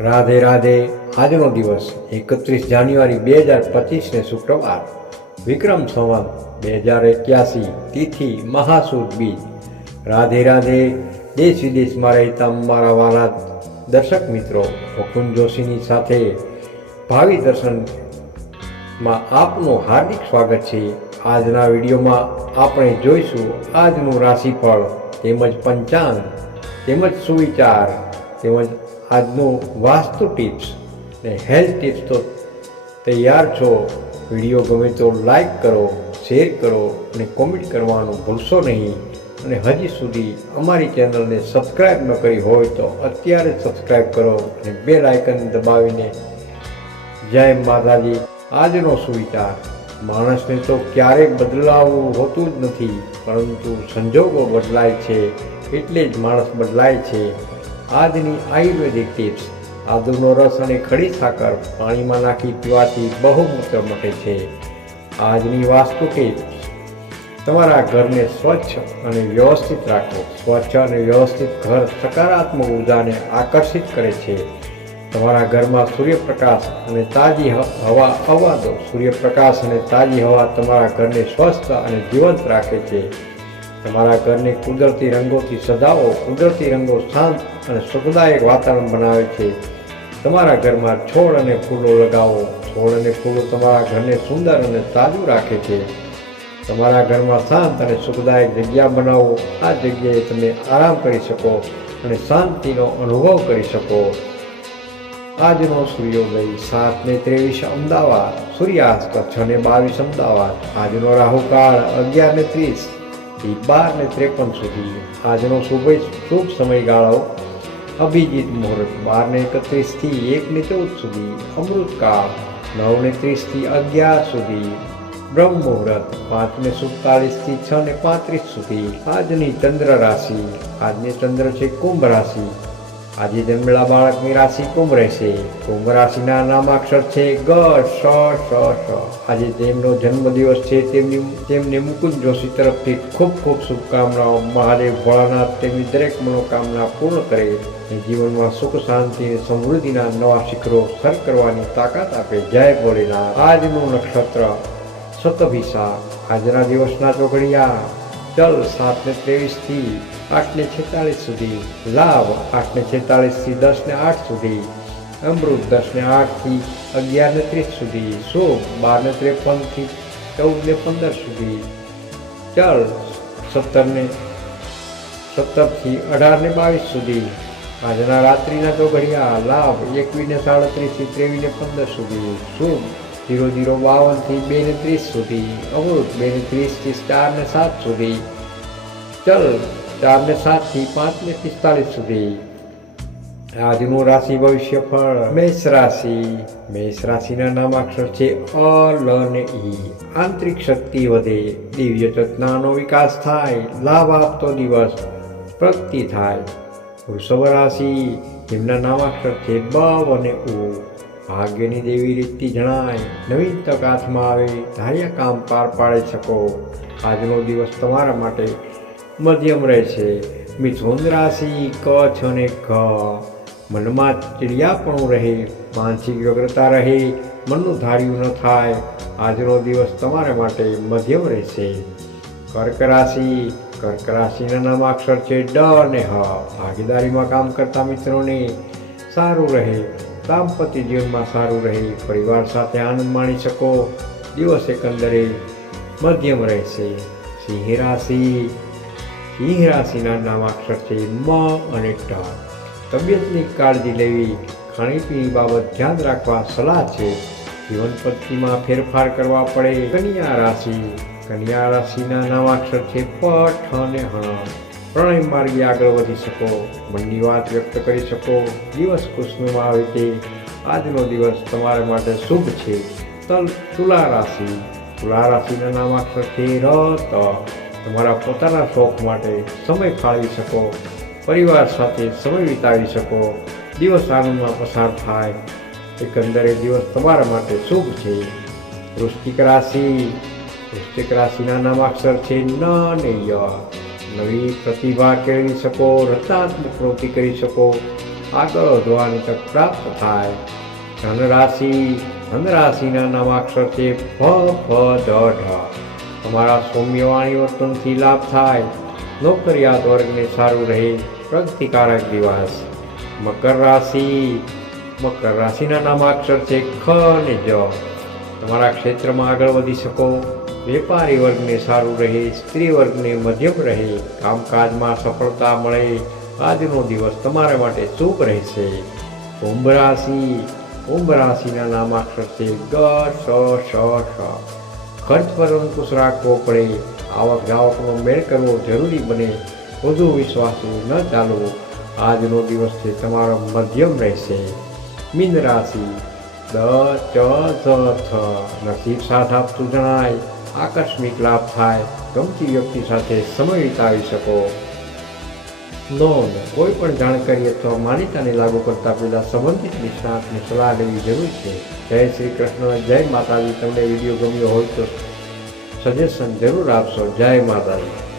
રાધે રાધે, આજનો દિવસ એકત્રીસ જાન્યુઆરી બે હજાર પચીસને શુક્રવાર. વિક્રમ સંવત, બે હજાર એક્યાસી, તિથિ મહાસુદ બીજ રાધે રાધે, દેશ વિદેશમાં રહેતા મારા વાલા દર્શક મિત્રો, મુકુંદ જોશીની સાથે ભાવિ દર્શનમાં આપનું હાર્દિક સ્વાગત છે. આજના વિડીયોમાં આપણે જોઈશું આજનું રાશિફળ તેમજ પંચાંગ તેમજ સુવિચાર તેમજ આજનું વાસ્તુ ટિપ્સ ને હેલ્થ ટિપ્સ તો તૈયાર છો. વીડિયો ગમે તો લાઈક કરો, શેર કરો અને કોમેન્ટ કરવાનું ભૂલશો નહીં. અને હજી સુધી અમારી ચેનલને સબસ્ક્રાઈબ ન કરી હોય તો અત્યારે સબસ્ક્રાઈબ કરો અને બે લાયકન દબાવીને. જય માતાજી. આજનો સુવિચાર, માણસને તો ક્યારેય બદલાવું હોતું જ નથી, પરંતુ સંજોગો બદલાય છે, એટલે જ માણસ બદલાય છે. આજની આયુર્વેદિક ટિપ્સ. આદુનો રસ અને ખડી સાકર પાણીમાં નાખી પીવાથી બહુ મૂત્ર મટે છે. આજની વાસ્તુ ટિપ્સ. તમારા ઘરને સ્વચ્છ અને વ્યવસ્થિત રાખો. સ્વચ્છ અને વ્યવસ્થિત ઘર સકારાત્મક ઉર્જાને આકર્ષિત કરે છે. તમારા ઘરમાં સૂર્યપ્રકાશ અને તાજી હવા આવવા દો. સૂર્યપ્રકાશ અને તાજી હવા તમારા ઘરને સ્વસ્થ અને જીવંત રાખે છે. તમારા ઘરને કુદરતી રંગોથી સજાવો. કુદરતી રંગો શાંત અને સુખદાયક વાતાવરણ બનાવે છે. તમારા ઘરમાં છોડ અને ફૂલો લગાવો. છોડ અને ફૂલો તમારા ઘરને સુંદર અને તાજું રાખે છે. તમારા ઘરમાં શાંત અને સુખદાયક જગ્યા બનાવો. આ જગ્યાએ તમે આરામ કરી શકો અને શાંતિનો અનુભવ કરી શકો. આજનો સૂર્યોદય સાત ને ત્રેવીસ અમદાવાદ, સૂર્યાસ્ત છ ને બાવીસ અમદાવાદ, આજનો રાહુકાળ અગિયાર ને ત્રીસ બાર ને ત્રેપન સુધી. આજનો શુભ શુભ સમયગાળો. અભિજીત મુહૂર્ત બાર ને એકત્રીસથી એક ને ચૌદ સુધી, અમૃતકાળ નવ ને ત્રીસથી અગિયાર સુધી બ્રહ્મ મુહૂર્ત પાંચ ને સુડતાલીસથી છ ને પાંત્રીસ સુધી, આજની ચંદ્ર રાશિ, આજની ચંદ્ર છે કુંભ રાશિ આજે જન્મેલા બાળકની રાશિ કુંભ રહેશે. કુંભ રાશિના નામાક્ષર છે ગ સ સ સ આજે તેમનો જન્મદિવસ છે. તેમની તેમને મુકુંદ જોશી તરફથી ખૂબ ખૂબ શુભકામનાઓ. મહાદેવ ભોળાનાથ તેમની દરેક મનોકામના પૂર્ણ કરે. અને જીવનમાં સુખ, શાંતિ અને સમૃદ્ધિના નવા શિખરો સર કરવાની તાકાત આપે. જય ભોલેનાથ. આજનું નક્ષત્ર સતભિષા આજના દિવસના ચોઘડિયા. ચલ સાત ને ત્રેવીસથી આઠ ને છેતાલીસ સુધી લાભ આઠ ને દસને આઠ સુધી, અમૃત દસ ને આઠથી અગિયાર ને ત્રીસ સુધી શુભ બાર ને ત્રેપનથી ચૌદ ને પંદર સુધી ચલ સત્તર ને સત્તરથી અઢાર ને બાવીસ સુધી, આજના રાત્રિના તો ઘડિયા લાભ એકવીસ ને સાડત્રીસથી ત્રેવીસ ને પંદર સુધી શુભ જીરો ઝીરો બાવનથી બે ને ત્રીસ સુધી અમૃત બે ને ત્રીસથી ચાર ને સાત સુધી, ચલ ચાર ને સાતથી પાંચ ને પિસ્તાલીસ સુધી. આજનું રાશિ ભવિષ્ય ફળ મેષ રાશિ. મેષ રાશિના નામાક્ષર છે અ, લ ને ઈ આંતરિક શક્તિ વધે, દિવ્ય ચેતનાનો વિકાસ થાય, લાભ આપતો દિવસ પ્રગતિ થાય. વૃષભ રાશિ, જેમના નામાક્ષર છે બ અને ઉ. ભાગ્યની દેવી રીતથી જણાય, નવીન તક હાથમાં આવે, ધાર્યા કામ પાર પાડી શકો. આજનો દિવસ તમારા માટે મધ્યમ રહેશે. મિથુન રાશિ કચ્છ અને ઘ. મનમાં ચિડિયાપણું રહે, માનસિક વ્યગ્રતા રહે, મનનું ધાર્યું ન થાય. આજનો દિવસ તમારા માટે મધ્યમ રહેશે. કર્ક રાશિ, કર્ક રાશિના નામાક્ષર છે ડ અને હ. ભાગીદારીમાં કામ કરતા મિત્રોને સારું રહે. દાંપત્ય જીવનમાં સારું રહે, પરિવાર સાથે આનંદ માણી શકો. દિવસ એકંદરે મધ્યમ રહેશે. સિંહ રાશિ. સિંહ રાશિના નામાક્ષર છે મ અને ટ. તબિયતની કાળજી લેવી, ખાણીપીણી બાબત ધ્યાન રાખવા સલાહ છે. જીવન પદ્ધતિમાં ફેરફાર કરવા પડે. કન્યા રાશિ. કન્યા રાશિના નામાક્ષર છે પઠ અને હણ પ્રણય માર્ગે આગળ વધી શકો, મનની વાત વ્યક્ત કરી શકો, દિવસ ખુશનુમા આવે તે, આજનો દિવસ તમારા માટે શુભ છે. તલ, તુલા રાશિ, તુલા રાશિના નામાક્ષર છે ર, ત. તમારા પોતાના શોખ માટે સમય ફાળવી શકો, પરિવાર સાથે સમય વિતાવી શકો, દિવસ આનંદમાં પસાર થાય, એકંદરે દિવસ તમારા માટે શુભ છે. વૃષ્ટિક રાશિ વૃષ્ટિક રાશિના નામાક્ષર છે ન ને ય. નવી પ્રતિભા કેળવી શકો, રચનાત્મક પ્રવૃત્તિ કરી શકો. આગળ વધવાની તક પ્રાપ્ત થાય. ધનરાશિ, ધનરાશિના નામાક્ષર છે ફ ફ ઢ ઢ. તમારા સૌમ્યવાણી વર્તનથી લાભ થાય. નોકરિયાત વર્ગને સારું રહે. પ્રગતિકારક દિવસ. મકર રાશિ. મકર રાશિના નામાક્ષર છે ખ અને જ. તમારા ક્ષેત્રમાં આગળ વધી શકો. વેપારી વર્ગને સારું રહે, સ્ત્રી વર્ગને મધ્યમ રહે, કામકાજમાં સફળતા મળે. આજનો દિવસ તમારા માટે શુભ રહેશે. કુંભ રાશિ, કુંભ રાશિના નામાક્ષર છે ગ, સ, શ શ. ખર્ચ પર અંકુશ રાખવો પડે. આવક જાવકનો મેળ કરવો જરૂરી બને. વધુ વિશ્વાસુ ન ચાલવો. આજનો દિવસ છે તમારો મધ્યમ રહેશે. મીન રાશિ, દ, ચ થ. નસીબ સાથ આપતું જણાય. આકસ્મિક લાભ થાય, ગમતી વ્યક્તિ સાથે સમય વિતાવી શકો. નોંધ, કોઈ પણ જાણકારી અથવા માન્યતાને લાગુ કરતા પહેલા સંબંધિત નિષ્ણાતની સલાહ લેવી જરૂર છે. જય શ્રી કૃષ્ણ, જય માતાજી. તમને વીડિયો ગમ્યો હોય તો સજેશન જરૂર આપશો. જય માતાજી.